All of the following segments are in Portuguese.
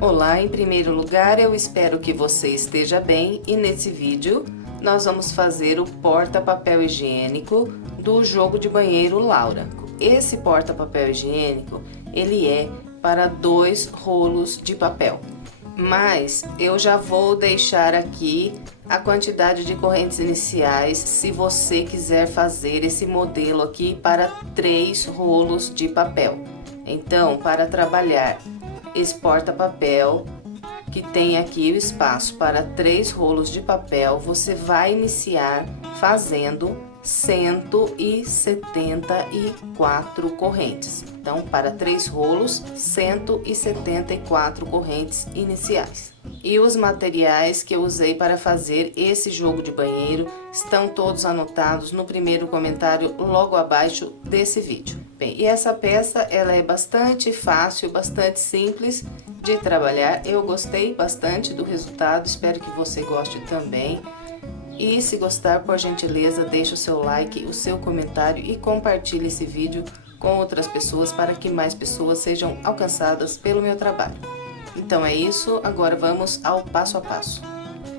Olá, em primeiro lugar, eu espero que você esteja bem e nesse vídeo nós vamos fazer o porta-papel higiênico do jogo de banheiro Laura. Esse porta-papel higiênico, ele é para 2 rolos de papel, mas eu já vou deixar aqui a quantidade de correntes iniciais se você quiser fazer esse modelo aqui para 3 rolos de papel. Então, para trabalhar esse porta-papel, que tem aqui o espaço para 3 rolos de papel, você vai iniciar fazendo 174 correntes. Então, para 3 rolos, 174 correntes iniciais. E os materiais que eu usei para fazer esse jogo de banheiro estão todos anotados no primeiro comentário logo abaixo desse vídeo. Bem, e essa peça, ela é bastante fácil, bastante simples de trabalhar. Eu gostei bastante do resultado, espero que você goste também. E se gostar, por gentileza, deixe o seu like, o seu comentário e compartilhe esse vídeo com outras pessoas para que mais pessoas sejam alcançadas pelo meu trabalho. Então é isso, agora vamos ao passo a passo.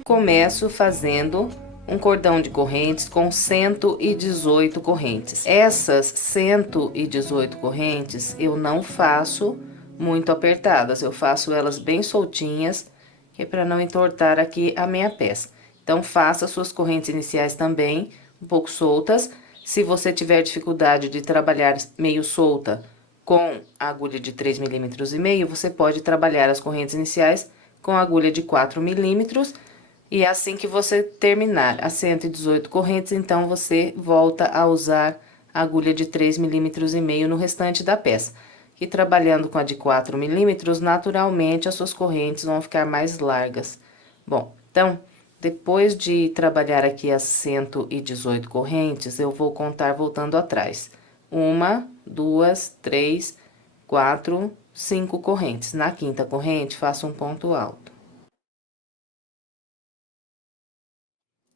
Começo fazendo um cordão de correntes com 118 correntes. Essas 118 correntes eu não faço muito apertadas, eu faço elas bem soltinhas, que é para não entortar aqui a minha peça. Então, faça suas correntes iniciais também um pouco soltas. Se você tiver dificuldade de trabalhar meio solta com a agulha de 3,5 mm, você pode trabalhar as correntes iniciais com a agulha de 4 mm. E assim que você terminar as 118 correntes, então, você volta a usar a agulha de 3,5 mm no restante da peça. E trabalhando com a de 4 mm, naturalmente, as suas correntes vão ficar mais largas. Bom, então, depois de trabalhar aqui as 118 correntes, eu vou contar voltando atrás. 1, 2, 3, 4, 5 correntes. Na quinta corrente, faço um ponto alto.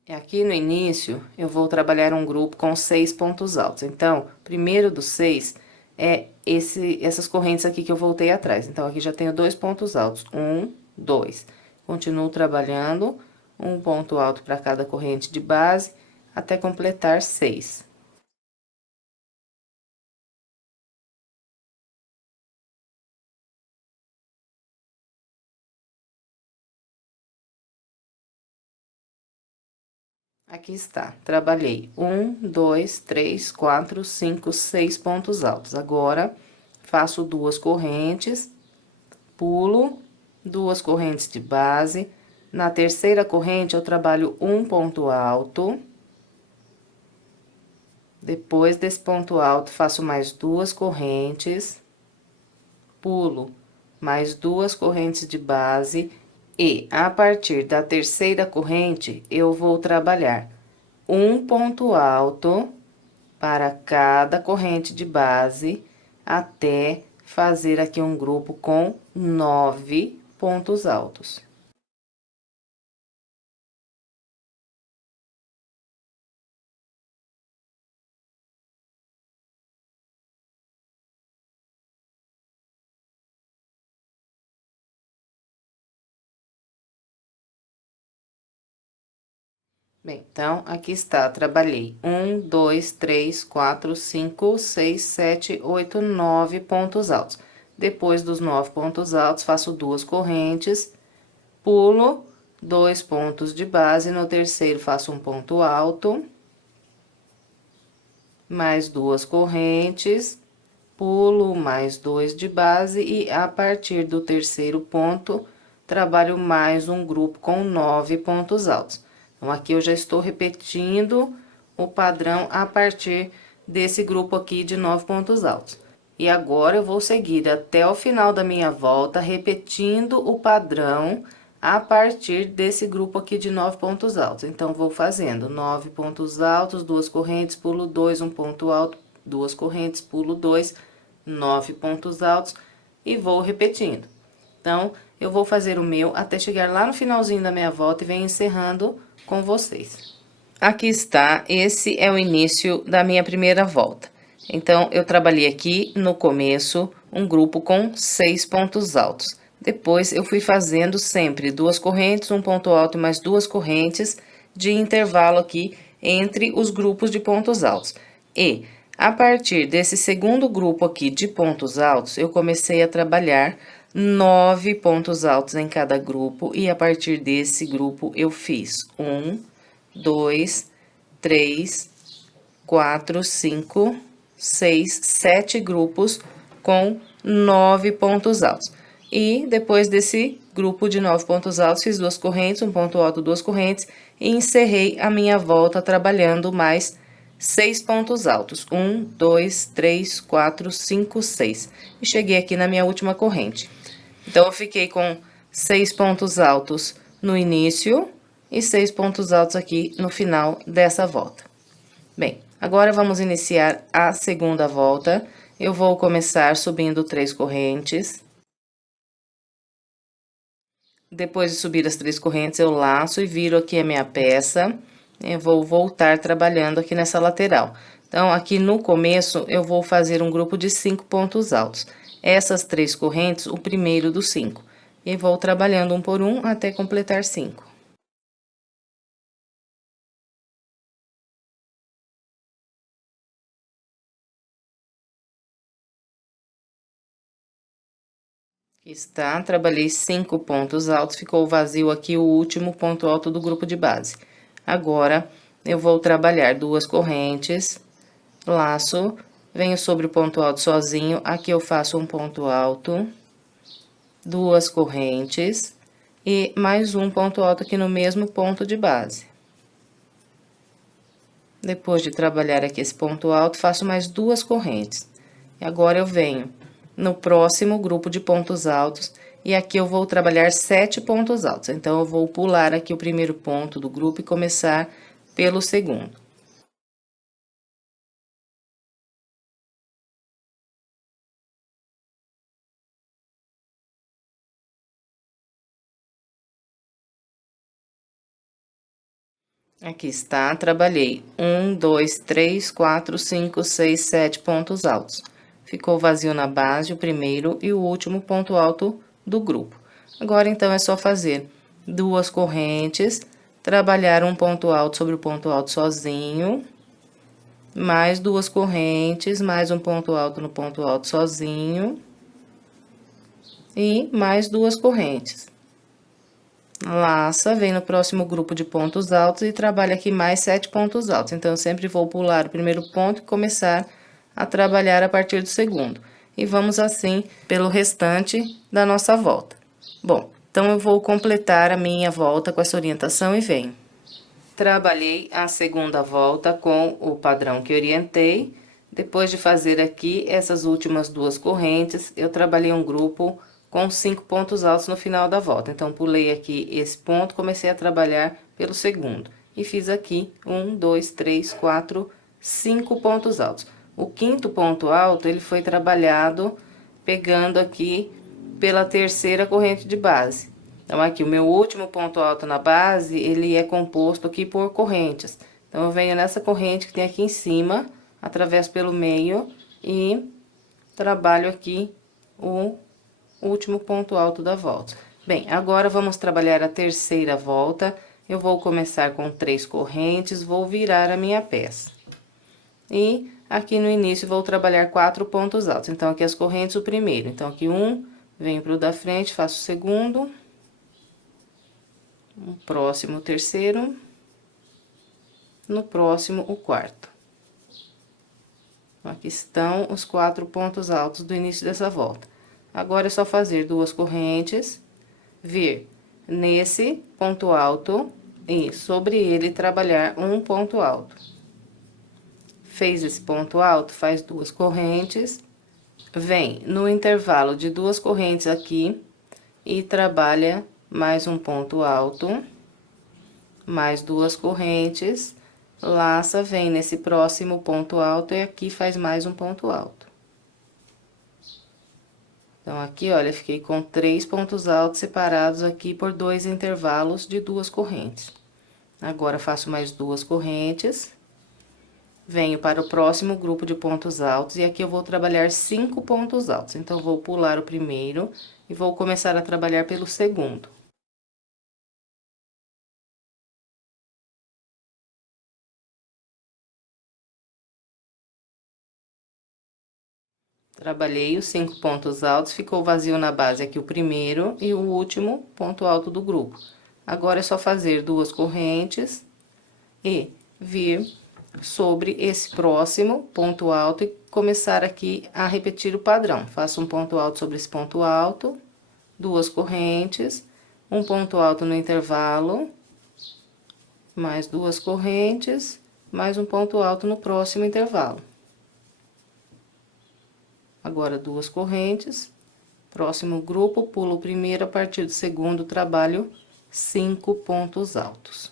E aqui no início, eu vou trabalhar um grupo com 6 pontos altos. Então, primeiro dos 6 é essas correntes aqui que eu voltei atrás. Então, aqui já tenho 2 pontos altos. 1, 2. Continuo trabalhando um ponto alto para cada corrente de base, até completar 6. Aqui está, trabalhei 1, 2, 3, 4, 5, 6 pontos altos. Agora, faço 2 correntes, pulo, 2 correntes de base. Na terceira corrente, eu trabalho um ponto alto. Depois desse ponto alto, faço mais 2 correntes, pulo mais 2 correntes de base. E, a partir da terceira corrente, eu vou trabalhar um ponto alto para cada corrente de base, até fazer aqui um grupo com 9 pontos altos. Bem, então, aqui está, trabalhei 1, 2, 3, 4, 5, 6, 7, 8, 9 pontos altos. Depois dos 9 pontos altos, faço 2 correntes, pulo 2 pontos de base, no terceiro faço um ponto alto, mais 2 correntes, pulo mais 2 de base e a partir do terceiro ponto, trabalho mais um grupo com 9 pontos altos. Então, aqui eu já estou repetindo o padrão a partir desse grupo aqui de 9 pontos altos. E agora, eu vou seguir até o final da minha volta, repetindo o padrão a partir desse grupo aqui de 9 pontos altos. Então, vou fazendo 9 pontos altos, 2 correntes, pulo 2, um ponto alto, 2 correntes, pulo 2, 9 pontos altos e vou repetindo. Então, eu vou fazer o meu até chegar lá no finalzinho da minha volta e venho encerrando com vocês. Aqui está, esse é o início da minha primeira volta. Então, eu trabalhei aqui no começo um grupo com 6 pontos altos. Depois, eu fui fazendo sempre 2 correntes, um ponto alto e mais 2 correntes de intervalo aqui entre os grupos de pontos altos. E, a partir desse segundo grupo aqui de pontos altos, eu comecei a trabalhar 9 pontos altos em cada grupo, e a partir desse grupo eu fiz 1, 2, 3, 4, 5, 6, 7 grupos com 9 pontos altos. E depois desse grupo de 9 pontos altos, fiz 2 correntes, um ponto alto, 2 correntes, e encerrei a minha volta trabalhando mais 6 pontos altos. 1, 2, 3, 4, 5, 6. E cheguei aqui na minha última corrente. Então, eu fiquei com 6 pontos altos no início e 6 pontos altos aqui no final dessa volta. Bem, agora vamos iniciar a segunda volta. Eu vou começar subindo 3 correntes. Depois de subir as 3 correntes, eu laço e viro aqui a minha peça. Eu vou voltar trabalhando aqui nessa lateral. Então, aqui no começo, eu vou fazer um grupo de 5 pontos altos. Essas 3 correntes, o primeiro dos 5. E vou trabalhando um por um até completar 5. Está, trabalhei 5 pontos altos, ficou vazio aqui o último ponto alto do grupo de base. Agora, eu vou trabalhar 2 correntes, laço, venho sobre o ponto alto sozinho, aqui eu faço um ponto alto, 2 correntes e mais um ponto alto aqui no mesmo ponto de base. Depois de trabalhar aqui esse ponto alto, faço mais 2 correntes. E agora eu venho no próximo grupo de pontos altos, e aqui eu vou trabalhar 7 pontos altos. Então, eu vou pular aqui o primeiro ponto do grupo e começar pelo segundo. Aqui está, trabalhei 1, 2, 3, 4, 5, 6, 7 pontos altos. Ficou vazio na base o primeiro e o último ponto alto do grupo. Agora, então, é só fazer 2 correntes, trabalhar um ponto alto sobre o ponto alto sozinho, mais 2 correntes, mais um ponto alto no ponto alto sozinho, e mais 2 correntes. Laça, vem no próximo grupo de pontos altos e trabalha aqui mais 7 pontos altos. Então, eu sempre vou pular o primeiro ponto e começar a trabalhar a partir do segundo. E vamos assim pelo restante da nossa volta. Bom, então, eu vou completar a minha volta com essa orientação e venho. Trabalhei a segunda volta com o padrão que orientei. Depois de fazer aqui essas últimas 2 correntes, eu trabalhei um grupo com 5 pontos altos no final da volta. Então, pulei aqui esse ponto, comecei a trabalhar pelo segundo. E fiz aqui 1, 2, 3, 4, 5 pontos altos. O quinto ponto alto, ele foi trabalhado pegando aqui pela terceira corrente de base. Então, aqui, o meu último ponto alto na base, ele é composto aqui por correntes. Então, eu venho nessa corrente que tem aqui em cima, atravesso pelo meio e trabalho aqui o último ponto alto da volta. Bem, agora vamos trabalhar a terceira volta. Eu vou começar com 3 correntes, vou virar a minha peça. E aqui no início vou trabalhar 4 pontos altos. Então, aqui as correntes, o primeiro. Então, aqui um, venho pro da frente, faço o segundo. No próximo, o terceiro. No próximo, o quarto. Então, aqui estão os 4 pontos altos do início dessa volta. Agora, é só fazer 2 correntes, vir nesse ponto alto e sobre ele trabalhar um ponto alto. Fez esse ponto alto, faz 2 correntes, vem no intervalo de 2 correntes aqui e trabalha mais um ponto alto, mais 2 correntes, laça, vem nesse próximo ponto alto e aqui faz mais um ponto alto. Então, aqui, olha, fiquei com 3 pontos altos separados aqui por 2 intervalos de 2 correntes. Agora, faço mais 2 correntes. Venho para o próximo grupo de pontos altos, e aqui eu vou trabalhar 5 pontos altos. Então, vou pular o primeiro e vou começar a trabalhar pelo segundo. Trabalhei os 5 pontos altos, ficou vazio na base aqui o primeiro e o último ponto alto do grupo. Agora, é só fazer 2 correntes e vir sobre esse próximo ponto alto e começar aqui a repetir o padrão. Faço um ponto alto sobre esse ponto alto, 2 correntes, um ponto alto no intervalo, mais 2 correntes, mais um ponto alto no próximo intervalo. Agora, 2 correntes, próximo grupo, pulo o primeiro, a partir do segundo, trabalho 5 pontos altos.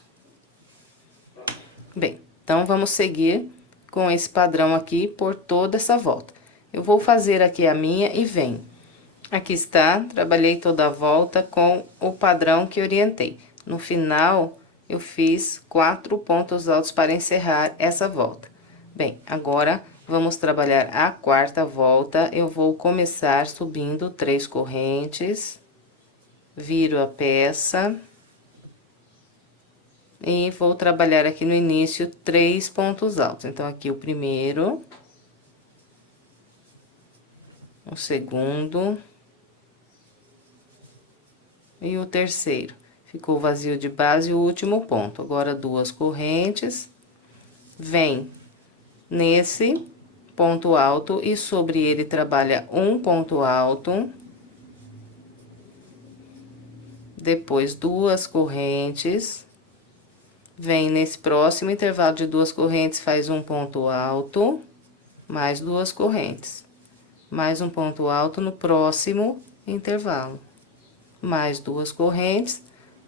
Bem, então, vamos seguir com esse padrão aqui por toda essa volta. Eu vou fazer aqui a minha e venho. Aqui está, trabalhei toda a volta com o padrão que orientei. No final, eu fiz 4 pontos altos para encerrar essa volta. Bem, agora, vamos trabalhar a quarta volta. Eu vou começar subindo 3 correntes, viro a peça e vou trabalhar aqui no início 3 pontos altos. Então, aqui o primeiro, o segundo e o terceiro. Ficou vazio de base o último ponto. Agora, 2 correntes, vem nesse ponto alto e sobre ele trabalha um ponto alto. Depois, 2 correntes, vem nesse próximo intervalo de 2 correntes, faz um ponto alto, mais 2 correntes, mais um ponto alto no próximo intervalo, mais 2 correntes,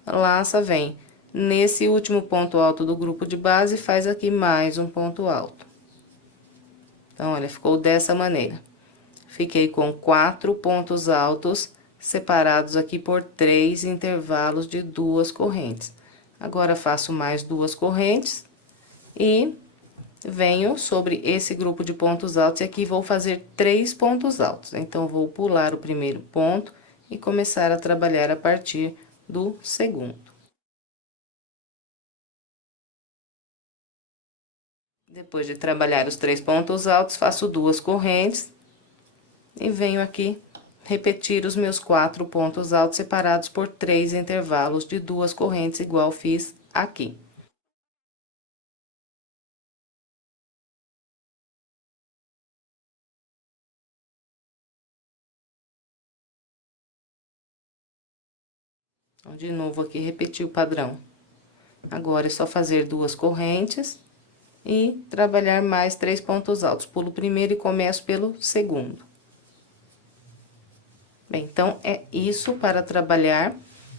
laça, vem nesse último ponto alto do grupo de base, faz aqui mais um ponto alto. Então, olha, ficou dessa maneira. Fiquei com 4 pontos altos separados aqui por 3 intervalos de 2 correntes. Agora, faço mais 2 correntes e venho sobre esse grupo de pontos altos, e aqui vou fazer 3 pontos altos. Então, vou pular o primeiro ponto e começar a trabalhar a partir do segundo. Depois de trabalhar os 3 pontos altos, faço 2 correntes e venho aqui repetir os meus 4 pontos altos separados por 3 intervalos de 2 correntes, igual fiz aqui. Então, de novo aqui, repetir o padrão. Agora, é só fazer 2 correntes e trabalhar mais 3 pontos altos. Pulo o primeiro e começo pelo segundo. Bem, então, é isso para trabalhar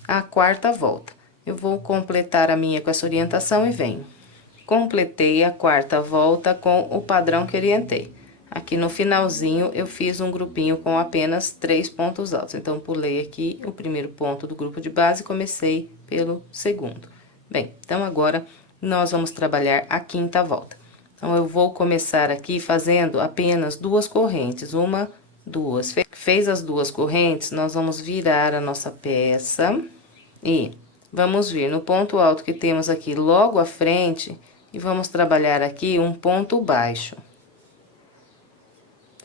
a quarta volta. Eu vou completar a minha com essa orientação e venho. Completei a quarta volta com o padrão que orientei. Aqui no finalzinho, eu fiz um grupinho com apenas 3 pontos altos. Então, pulei aqui o primeiro ponto do grupo de base e comecei pelo segundo. Bem, então, agora, nós vamos trabalhar a quinta volta. Então, eu vou começar aqui fazendo apenas 2 correntes, uma, 2. Fez as 2 correntes, nós vamos virar a nossa peça e vamos vir no ponto alto que temos aqui logo à frente e vamos trabalhar aqui um ponto baixo.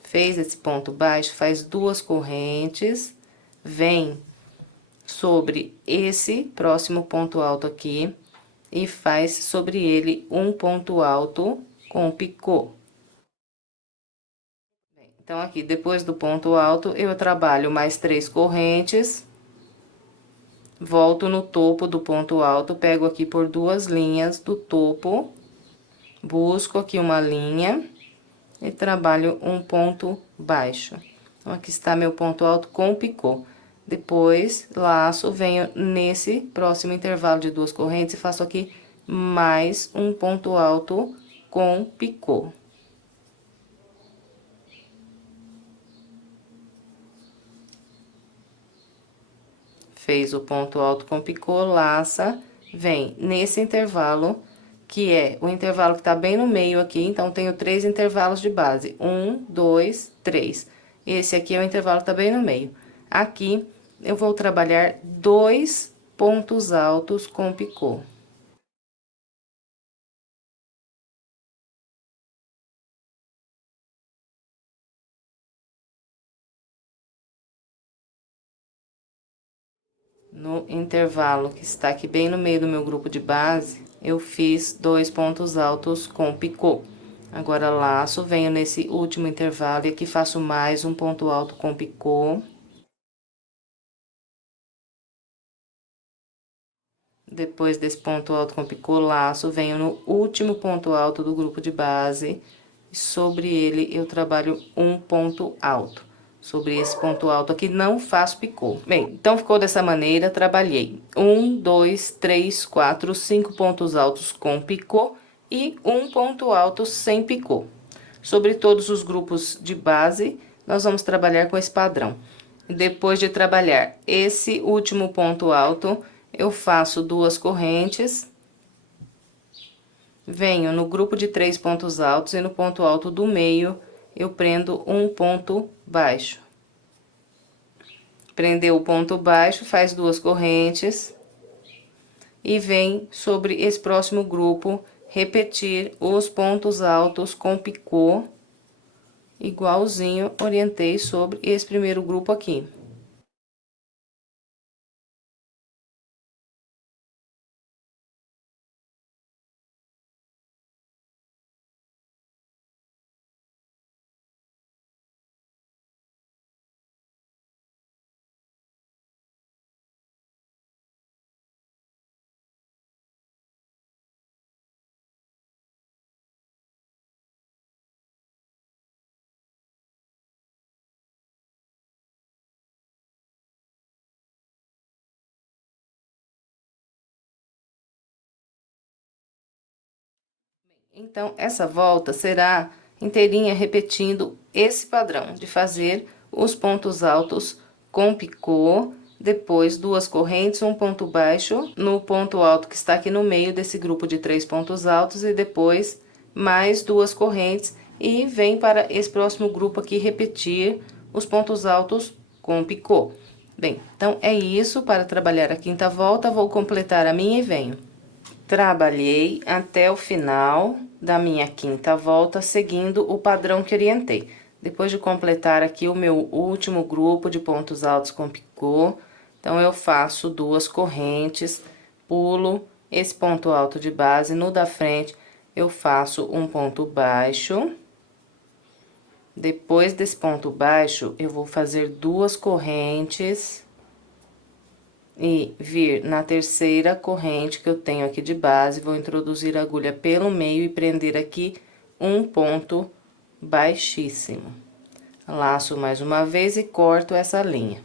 Fez esse ponto baixo, faz 2 correntes, vem sobre esse próximo ponto alto aqui e faz sobre ele um ponto alto com picô. Então, aqui, depois do ponto alto, eu trabalho mais 3 correntes, volto no topo do ponto alto, pego aqui por 2 linhas do topo, busco aqui uma linha e trabalho um ponto baixo. Então, aqui está meu ponto alto com picô. Depois, laço, venho nesse próximo intervalo de 2 correntes e faço aqui mais um ponto alto com picô. Fez o ponto alto com picô, laça, vem nesse intervalo, que é o intervalo que tá bem no meio aqui, então tenho 3 intervalos de base, 1, 2, 3. Esse aqui é o intervalo que tá bem no meio. Aqui, eu vou trabalhar 2 pontos altos com picô. No intervalo que está aqui bem no meio do meu grupo de base, eu fiz 2 pontos altos com picô. Agora, laço, venho nesse último intervalo e aqui faço mais um ponto alto com picô. Depois desse ponto alto com picô, laço, venho no último ponto alto do grupo de base. E sobre ele, eu trabalho um ponto alto. Sobre esse ponto alto aqui, não faço picô. Bem, então, ficou dessa maneira, trabalhei 1, 2, 3, 4, 5 pontos altos com picô e um ponto alto sem picô. Sobre todos os grupos de base, nós vamos trabalhar com esse padrão. Depois de trabalhar esse último ponto alto, eu faço 2 correntes, venho no grupo de 3 pontos altos e no ponto alto do meio, eu prendo um ponto baixo. Prendeu o ponto baixo, faz 2 correntes e vem sobre esse próximo grupo repetir os pontos altos com picô, igualzinho orientei sobre esse primeiro grupo aqui. Então, essa volta será inteirinha repetindo esse padrão de fazer os pontos altos com picô, depois 2 correntes, um ponto baixo no ponto alto que está aqui no meio desse grupo de 3 pontos altos e depois mais 2 correntes e vem para esse próximo grupo aqui repetir os pontos altos com picô. Bem, então é isso para trabalhar a quinta volta, vou completar a minha e venho. Trabalhei até o final da minha quinta volta, seguindo o padrão que orientei. Depois de completar aqui o meu último grupo de pontos altos com picô, então, eu faço 2 correntes, pulo esse ponto alto de base, no da frente, eu faço um ponto baixo. Depois desse ponto baixo, eu vou fazer 2 correntes e vir na terceira corrente que eu tenho aqui de base, vou introduzir a agulha pelo meio e prender aqui um ponto baixíssimo. Laço mais uma vez e corto essa linha.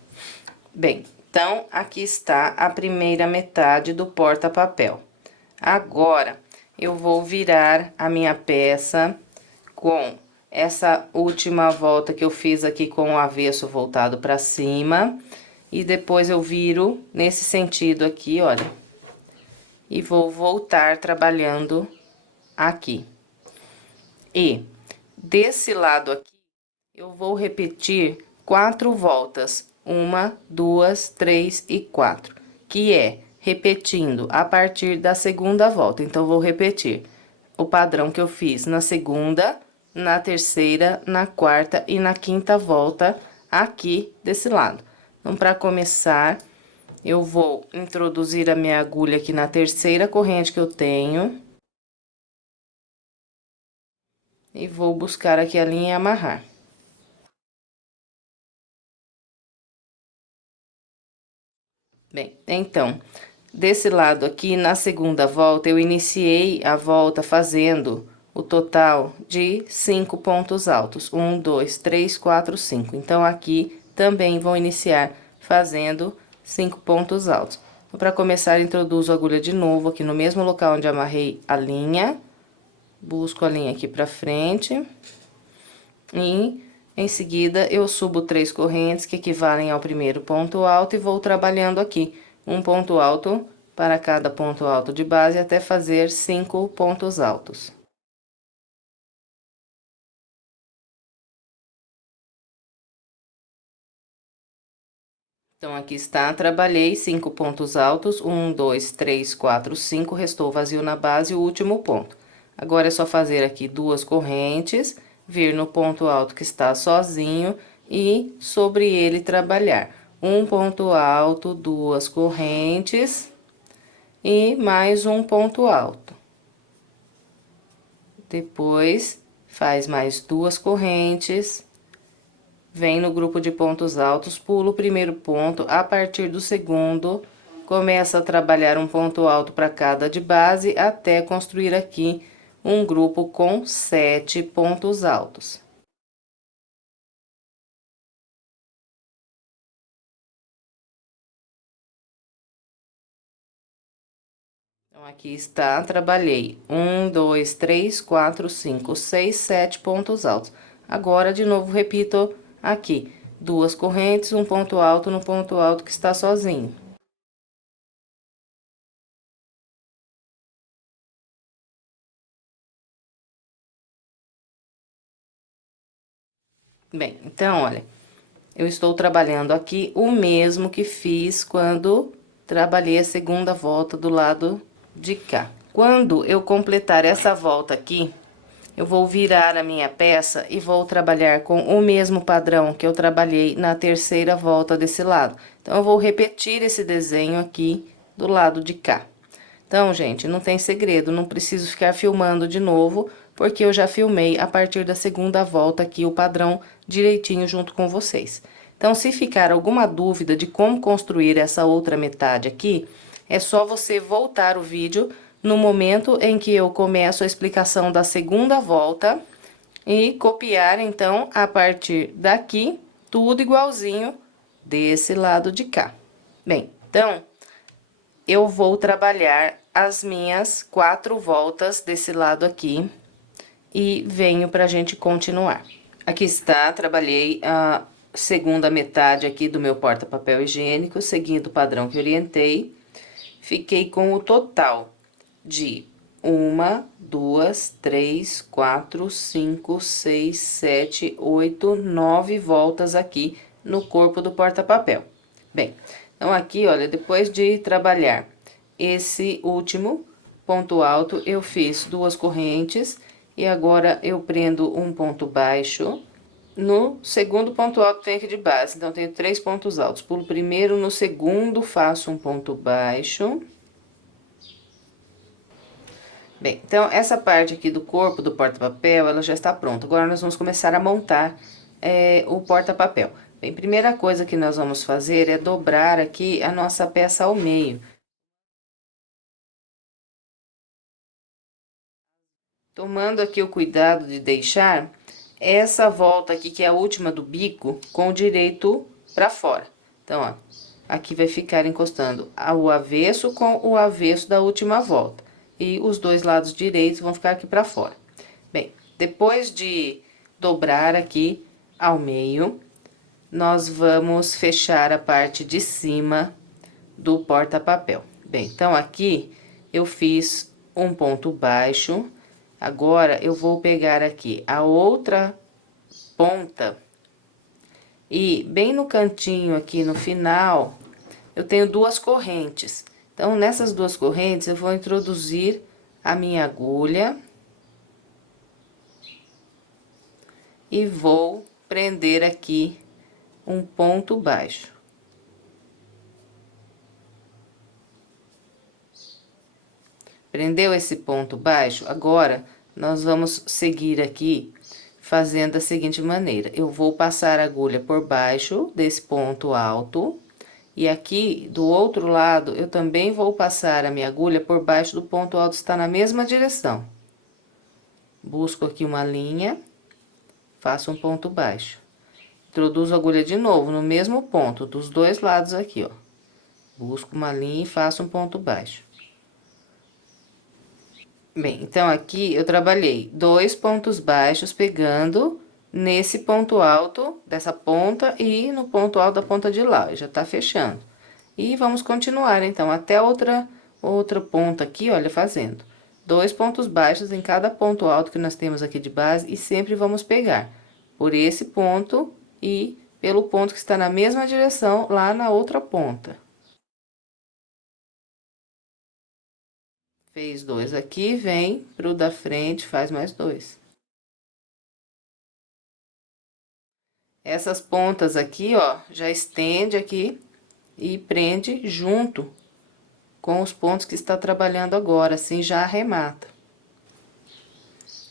Bem, então, aqui está a primeira metade do porta-papel. Agora, eu vou virar a minha peça com essa última volta que eu fiz aqui com o avesso voltado para cima. E depois eu viro nesse sentido aqui, olha. E vou voltar trabalhando aqui. E desse lado aqui, eu vou repetir 4 voltas. 1, 2, 3 e 4. Que é repetindo a partir da segunda volta. Então, vou repetir o padrão que eu fiz na segunda, na terceira, na quarta e na quinta volta aqui desse lado. Então, para começar, eu vou introduzir a minha agulha aqui na terceira corrente que eu tenho. E vou buscar aqui a linha e amarrar. Bem, então, desse lado aqui, na segunda volta, eu iniciei a volta fazendo o total de 5 pontos altos. 1, 2, 3, 4, 5. Então, aqui também vou iniciar fazendo 5 pontos altos. Então, para começar, introduzo a agulha de novo aqui no mesmo local onde amarrei a linha. Busco a linha aqui pra frente. E, em seguida, eu subo 3 correntes que equivalem ao primeiro ponto alto e vou trabalhando aqui. Um ponto alto para cada ponto alto de base até fazer 5 pontos altos. Então, aqui está, trabalhei 5 pontos altos, 1, 2, 3, 4, 5, restou vazio na base, o último ponto. Agora, é só fazer aqui 2 correntes, vir no ponto alto que está sozinho e sobre ele trabalhar. Um ponto alto, 2 correntes e mais um ponto alto. Depois, faz mais 2 correntes. Vem no grupo de pontos altos, pula o primeiro ponto, a partir do segundo, começa a trabalhar um ponto alto para cada de base, até construir aqui um grupo com 7 pontos altos. Então, aqui está, trabalhei 1, 2, 3, 4, 5, 6, 7 pontos altos. Agora, de novo, repito aqui, 2 correntes, um ponto alto no ponto alto que está sozinho. Bem, então, olha, eu estou trabalhando aqui o mesmo que fiz quando trabalhei a segunda volta do lado de cá. Quando eu completar essa volta aqui, eu vou virar a minha peça e vou trabalhar com o mesmo padrão que eu trabalhei na terceira volta desse lado. Então, eu vou repetir esse desenho aqui do lado de cá. Então, gente, não tem segredo, não preciso ficar filmando de novo, porque eu já filmei a partir da segunda volta aqui o padrão direitinho junto com vocês. Então, se ficar alguma dúvida de como construir essa outra metade aqui, é só você voltar o vídeo no momento em que eu começo a explicação da segunda volta e copiar, então, a partir daqui, tudo igualzinho desse lado de cá. Bem, então, eu vou trabalhar as minhas 4 voltas desse lado aqui e venho pra gente continuar. Aqui está, trabalhei a segunda metade aqui do meu porta-papel higiênico, seguindo o padrão que orientei. Fiquei com o total de 1, 2, 3, 4, 5, 6, 7, 8, 9 voltas aqui no corpo do porta-papel. Bem, então, aqui, olha, depois de trabalhar esse último ponto alto, eu fiz 2 correntes e agora eu prendo um ponto baixo no segundo ponto alto que tem aqui de base. Então, tenho 3 pontos altos. Pulo primeiro, no segundo, faço um ponto baixo. Bem, então, essa parte aqui do corpo do porta-papel, ela já está pronta. Agora, nós vamos começar a montar o porta-papel. Bem, primeira coisa que nós vamos fazer é dobrar aqui a nossa peça ao meio. Tomando aqui o cuidado de deixar essa volta aqui, que é a última do bico, com o direito pra fora. Então, ó, aqui vai ficar encostando o avesso com o avesso da última volta. E os dois lados direitos vão ficar aqui pra fora. Bem, depois de dobrar aqui ao meio, nós vamos fechar a parte de cima do porta-papel. Bem, então, aqui eu fiz um ponto baixo. Agora, eu vou pegar aqui a outra ponta e bem no cantinho aqui no final, eu tenho 2 correntes. Então, nessas 2 correntes, eu vou introduzir a minha agulha e vou prender aqui um ponto baixo. Prendeu esse ponto baixo? Agora, nós vamos seguir aqui fazendo da seguinte maneira. Eu vou passar a agulha por baixo desse ponto alto. E aqui, do outro lado, eu também vou passar a minha agulha por baixo do ponto alto, está na mesma direção. Busco aqui uma linha, faço um ponto baixo. Introduzo a agulha de novo no mesmo ponto, dos dois lados aqui, ó. Busco uma linha e faço um ponto baixo. Bem, então, aqui eu trabalhei 2 pontos baixos pegando nesse ponto alto dessa ponta e no ponto alto da ponta de lá, já tá fechando. E vamos continuar, então, até outra ponta aqui, olha, fazendo 2 pontos baixos em cada ponto alto que nós temos aqui de base e sempre vamos pegar por esse ponto e pelo ponto que está na mesma direção lá na outra ponta. Fez 2 aqui, vem pro da frente, faz mais 2. Essas pontas aqui, ó, já estende aqui e prende junto com os pontos que está trabalhando agora, assim já arremata.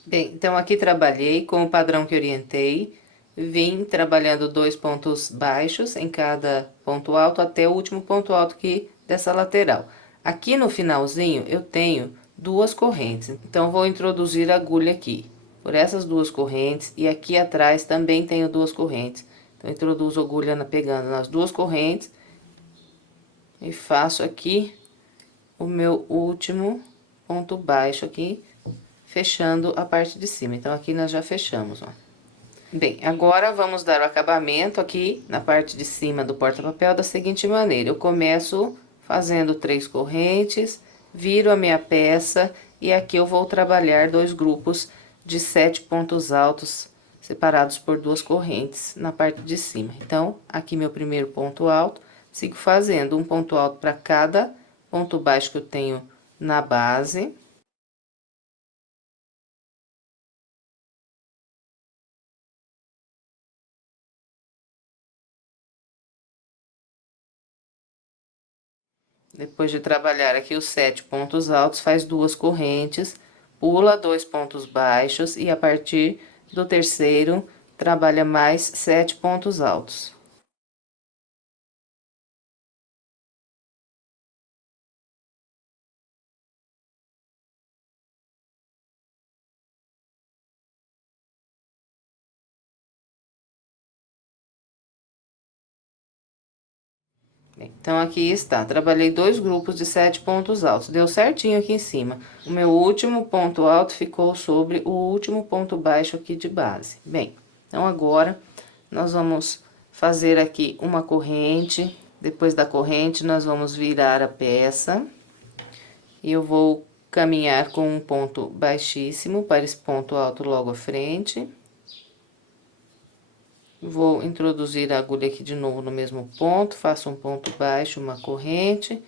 Bem, então aqui trabalhei com o padrão que orientei, vim trabalhando 2 pontos baixos em cada ponto alto até o último ponto alto aqui dessa lateral. Aqui no finalzinho eu tenho 2 correntes, então vou introduzir a agulha aqui por essas 2 correntes e aqui atrás também tenho 2 correntes. Então introduzo a agulha pegando nas 2 correntes e faço aqui o meu último ponto baixo aqui, fechando a parte de cima. Então aqui nós já fechamos, ó. Bem, agora vamos dar o acabamento aqui na parte de cima do porta-papel da seguinte maneira: eu começo fazendo 3 correntes, viro a minha peça e aqui eu vou trabalhar 2 grupos de 7 pontos altos separados por 2 correntes na parte de cima. Então, aqui meu primeiro ponto alto, sigo fazendo um ponto alto para cada ponto baixo que eu tenho na base. Depois de trabalhar aqui os 7 pontos altos, faz 2 correntes, pula 2 pontos baixos e a partir do terceiro, trabalha mais 7 pontos altos. Então, aqui está, trabalhei 2 grupos de 7 pontos altos, deu certinho aqui em cima. O meu último ponto alto ficou sobre o último ponto baixo aqui de base. Bem, então agora, nós vamos fazer aqui uma corrente, depois da corrente, nós vamos virar a peça. E eu vou caminhar com um ponto baixíssimo para esse ponto alto logo à frente. Vou introduzir a agulha aqui de novo no mesmo ponto, faço um ponto baixo, uma corrente,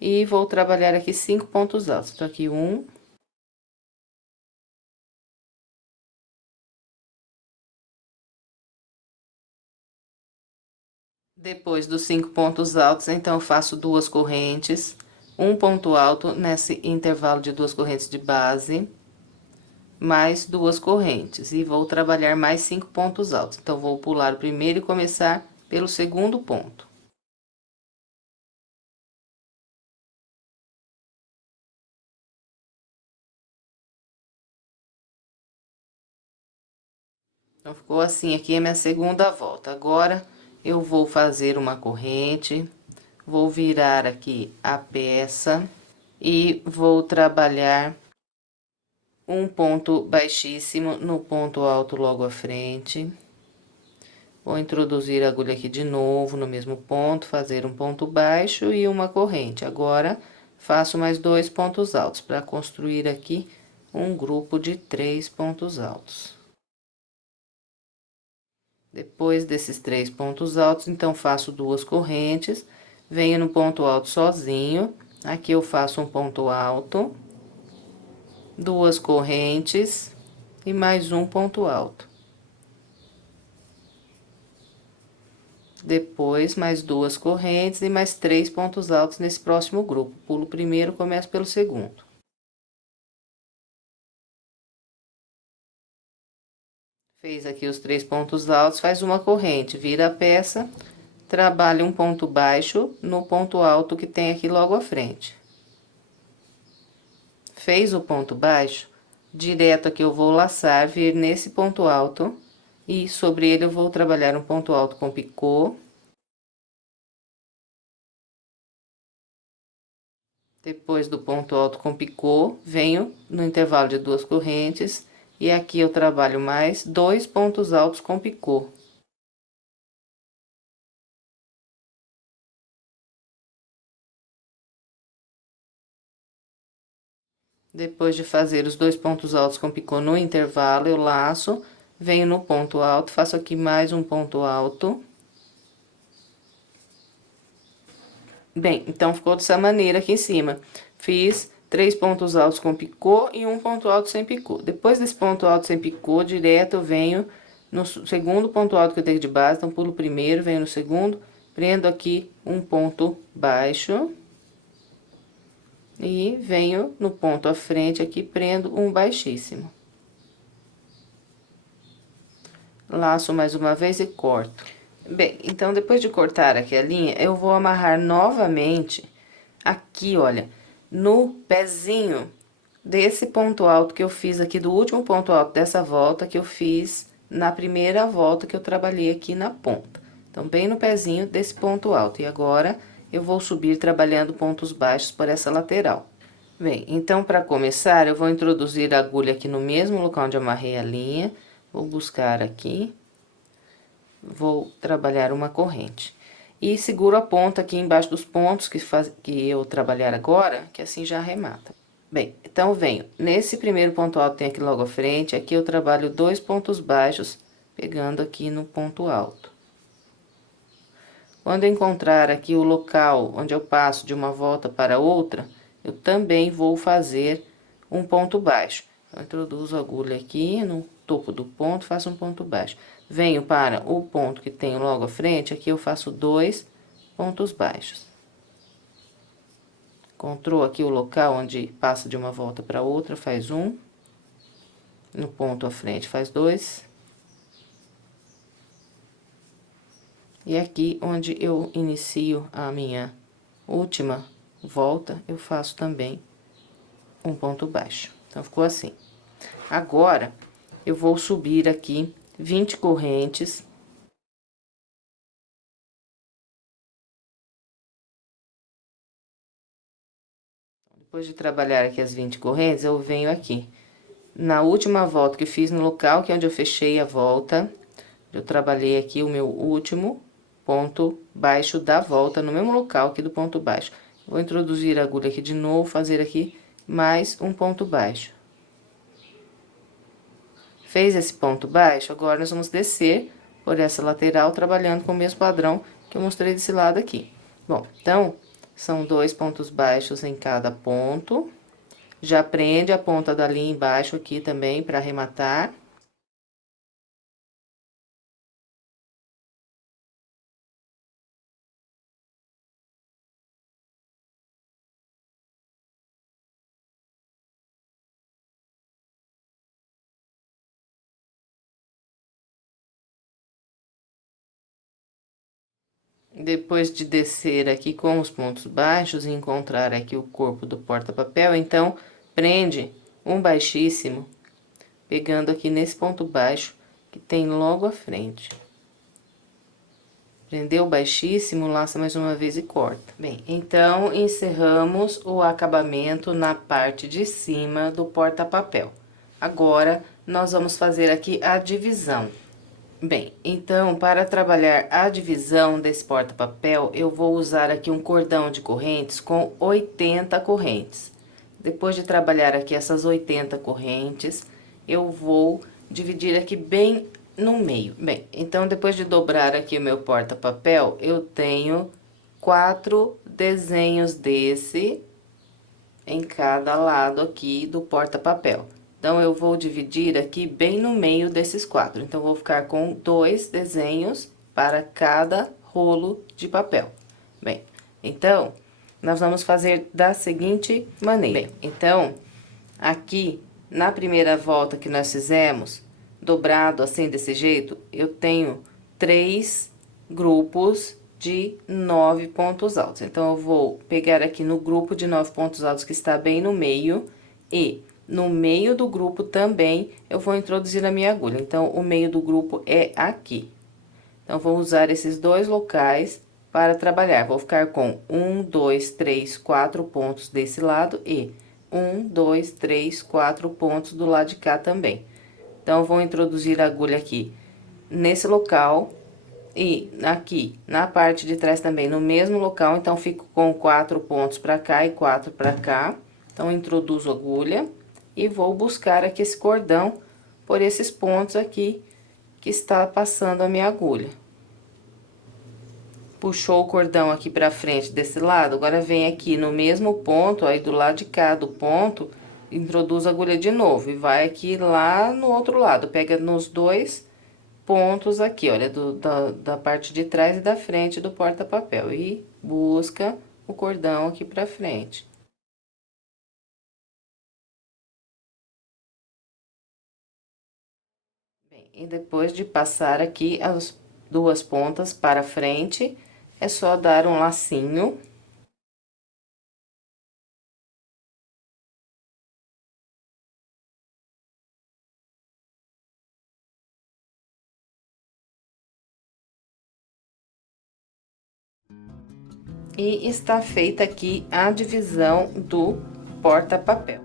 e vou trabalhar aqui 5 pontos altos. Então, aqui 1. Depois dos 5 pontos altos, então, eu faço 2 correntes, um ponto alto nesse intervalo de 2 correntes de base, mais 2 correntes, e vou trabalhar mais 5 pontos altos. Então, vou pular o primeiro e começar pelo segundo ponto. Então, ficou assim aqui a minha segunda volta. Agora, eu vou fazer uma corrente, vou virar aqui a peça e vou trabalhar um ponto baixíssimo no ponto alto logo à frente. Vou introduzir a agulha aqui de novo no mesmo ponto, fazer um ponto baixo e uma corrente. Agora, faço mais 2 pontos altos para construir aqui um grupo de 3 pontos altos. Depois desses 3 pontos altos, então, faço 2 correntes, venho no ponto alto sozinho, aqui eu faço um ponto alto, 2 correntes e mais um ponto alto. Depois, mais 2 correntes e mais 3 pontos altos nesse próximo grupo. Pulo o primeiro, começo pelo segundo. Fez aqui os 3 pontos altos, faz uma corrente, vira a peça, trabalha um ponto baixo no ponto alto que tem aqui logo à frente. Fez o ponto baixo, direto aqui eu vou laçar, vir nesse ponto alto, e sobre ele eu vou trabalhar um ponto alto com picô. Depois do ponto alto com picô, venho no intervalo de 2 correntes, e aqui eu trabalho mais 2 pontos altos com picô. Depois de fazer os 2 pontos altos com picô no intervalo, eu laço, venho no ponto alto, faço aqui mais um ponto alto. Bem, então, ficou dessa maneira aqui em cima. Fiz 3 pontos altos com picô e um ponto alto sem picô. Depois desse ponto alto sem picô, direto eu venho no segundo ponto alto que eu tenho de base, então, pulo o primeiro, venho no segundo, prendo aqui um ponto baixo. E venho no ponto à frente aqui, prendo um baixíssimo. Laço mais uma vez e corto. Bem, então, depois de cortar aqui a linha, eu vou amarrar novamente aqui, olha, no pezinho desse ponto alto que eu fiz aqui, do último ponto alto dessa volta que eu fiz na primeira volta que eu trabalhei aqui na ponta. Então, bem no pezinho desse ponto alto. E agora, eu vou subir trabalhando pontos baixos por essa lateral. Bem, então, para começar, eu vou introduzir a agulha aqui no mesmo local onde amarrei a linha. Vou buscar aqui. Vou trabalhar uma corrente. E seguro a ponta aqui embaixo dos pontos que eu trabalhar agora, que assim já arremata. Bem, então, venho nesse primeiro ponto alto, tem aqui logo à frente, aqui eu trabalho 2 pontos baixos, pegando aqui no ponto alto. Quando eu encontrar aqui o local onde eu passo de uma volta para outra, eu também vou fazer um ponto baixo. Eu introduzo a agulha aqui no topo do ponto, faço um ponto baixo. Venho para o ponto que tenho logo à frente, aqui eu faço 2 pontos baixos. Encontrou aqui o local onde passa de uma volta para outra, faz um. No ponto à frente, faz 2. E aqui, onde eu inicio a minha última volta, eu faço também um ponto baixo. Então, ficou assim. Agora, eu vou subir aqui 20 correntes. Depois de trabalhar aqui as 20 correntes, eu venho aqui. Na última volta que fiz no local, que é onde eu fechei a volta, eu trabalhei aqui o meu último ponto baixo da volta, no mesmo local aqui do ponto baixo. Vou introduzir a agulha aqui de novo, fazer aqui mais um ponto baixo. Fez esse ponto baixo, agora nós vamos descer por essa lateral, trabalhando com o mesmo padrão que eu mostrei desse lado aqui. Bom, então, são 2 pontos baixos em cada ponto. Já prende a ponta da linha embaixo aqui também para arrematar. Depois de descer aqui com os pontos baixos e encontrar aqui o corpo do porta-papel, então, prende um baixíssimo, pegando aqui nesse ponto baixo que tem logo à frente. Prendeu baixíssimo, laça mais uma vez e corta. Bem, então, encerramos o acabamento na parte de cima do porta-papel. Agora, nós vamos fazer aqui a divisão. Bem, então, para trabalhar a divisão desse porta-papel, eu vou usar aqui um cordão de correntes com 80 correntes. Depois de trabalhar aqui essas 80 correntes, eu vou dividir aqui bem no meio. Bem, então, depois de dobrar aqui o meu porta-papel, eu tenho 4 desenhos desse em cada lado aqui do porta-papel. Então, eu vou dividir aqui bem no meio desses 4. Então, vou ficar com 2 desenhos para cada rolo de papel. Bem, então, nós vamos fazer da seguinte maneira. Bem, então, aqui, na primeira volta que nós fizemos, dobrado assim, desse jeito, eu tenho 3 grupos de 9 pontos altos. Então, eu vou pegar aqui no grupo de 9 pontos altos que está bem no meio e no meio do grupo também eu vou introduzir a minha agulha. Então, o meio do grupo é aqui. Então, vou usar esses 2 locais para trabalhar. Vou ficar com 1, 2, 3, 4 pontos desse lado e 1, 2, 3, 4 pontos do lado de cá também. Então, vou introduzir a agulha aqui nesse local e aqui na parte de trás também no mesmo local. Então, fico com 4 pontos para cá e 4 para cá. Então, introduzo a agulha e vou buscar aqui esse cordão por esses pontos aqui que está passando a minha agulha. Puxou o cordão aqui pra frente desse lado, agora vem aqui no mesmo ponto, aí do lado de cá do ponto, introduz a agulha de novo e vai aqui lá no outro lado, pega nos dois pontos aqui, olha, da parte de trás e da frente do porta-papel e busca o cordão aqui pra frente. Bem, e depois de passar aqui as duas pontas para frente, é só dar um lacinho. E está feita aqui a divisão do porta-papel.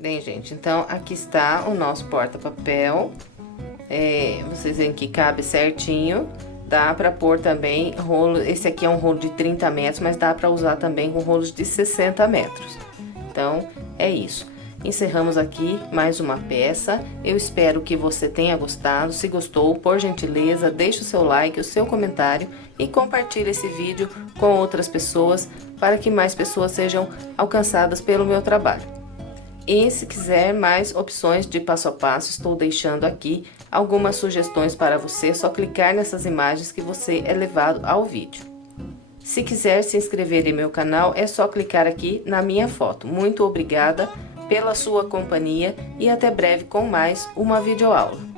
Bem, gente, então aqui está o nosso porta-papel. Vocês veem que cabe certinho. Dá pra pôr também rolo, esse aqui é um rolo de 30 metros, mas dá pra usar também com rolos de 60 metros. Então, é isso. Encerramos aqui mais uma peça. Eu espero que você tenha gostado. Se gostou, por gentileza, deixe o seu like, o seu comentário e compartilhe esse vídeo com outras pessoas para que mais pessoas sejam alcançadas pelo meu trabalho. E se quiser mais opções de passo a passo, estou deixando aqui algumas sugestões para você, é só clicar nessas imagens que você é levado ao vídeo. Se quiser se inscrever em meu canal, é só clicar aqui na minha foto. Muito obrigada pela sua companhia e até breve com mais uma videoaula.